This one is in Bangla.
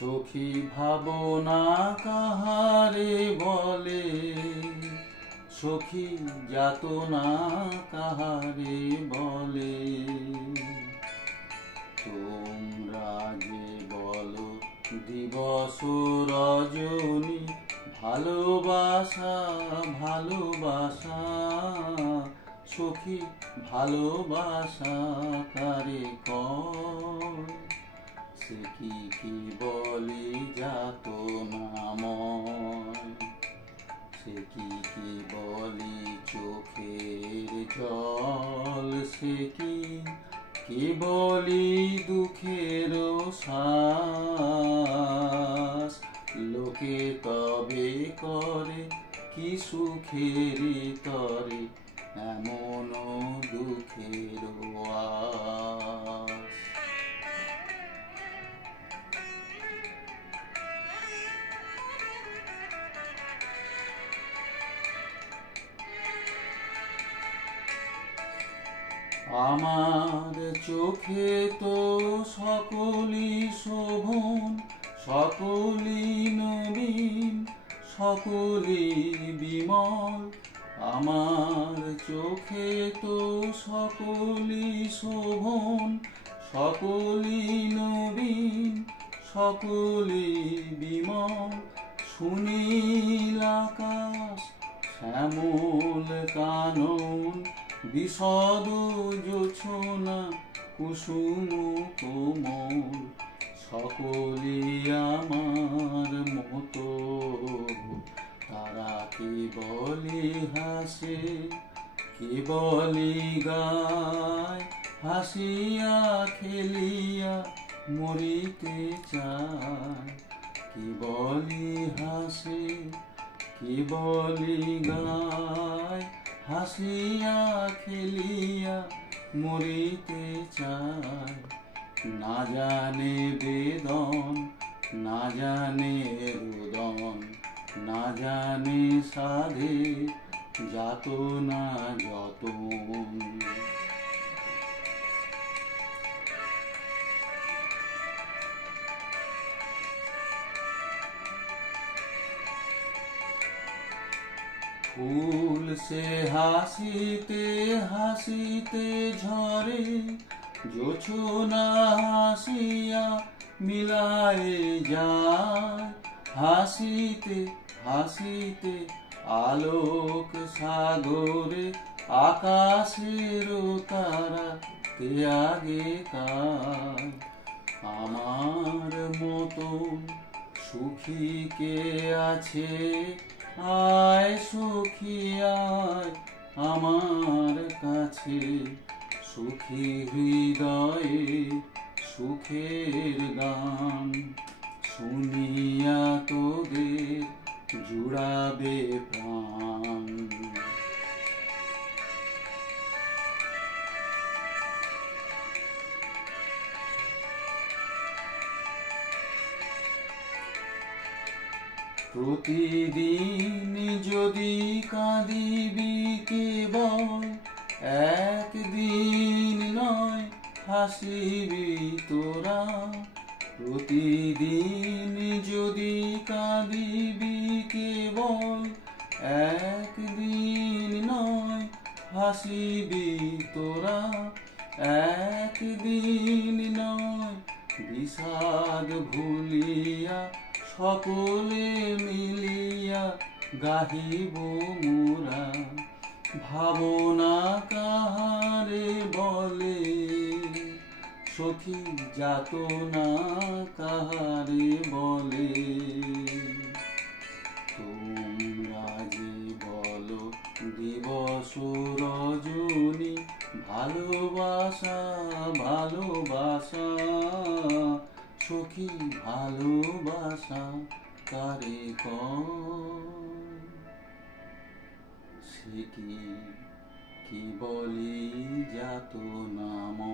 সখী ভাবনা কাহারে বলে, সখী যাতনা কাহারে বলে। তোমরা যে বলো দিবস রজনী, ভালোবাসা ভালোবাসা, সখী ভালোবাসা কারে কয়? সে কি বলি যাতনাময়, সে কি বলি চোখের জল, সে কি বলি দুঃখের শ্বাস। লোকে তবে করে কি সুখের তরে এমন দুঃখের আস। আমার চোখে তো সকলই শোভন, সকলই নবীন, সকলই বিমল। আমার চোখে তো সকলই শোভন, সকলই নবীন, সকলই বিমল। সুনীল আকাশ, শ্যামল কানন, বিশদ জোছনা, কুসুম কোমল। সকলই আমার মতো, তারা কি বলি হাসে, কি বলি গায়। হাসিয়া খেলিয়া মরিতে চায়, কি বলি হাসে, কি বলি গায়। হাসিয়া খেলিয়া মরিতে চায়। না জানে বেদন, না জানে রোদন, না জানে সাধে যাতনা যতন। ফুল সে হাসিতে হাসিতে ঝরে, জোছনা হাসিয়া মিলায়ে যায়। হাসিতে হাসিতে আলোক সাগরে, আকাশের তারা তে আগে কায়। আমার মতন সুখী কে আছে, আয় সখী আয় আমার কাছে। সুখী হৃদয়ে সুখের গান, শুনিয়া তোদের জুড়াবে প্রাণ। প্রতিদিন যদি কাঁদিবি কেবল, একদিন নয় হাসিবি তোরা। প্রতিদিন যদি কাঁদিবি কেবল, একদিন নয় হাসিবি তোরা। একদিন নয় বিষাদ ভুলিয়া, সকলে মিলিয়া গাহিব মোরা। ভাবনা কাহারে বলে, সখী যাতনা কাহারে বলে। তোমরা যে বলো দিবস রজনী, ভালোবাসা ভালোবাসা, সখী ভালোবাসা কারে কয়? সে কি বলি যাতনাময়।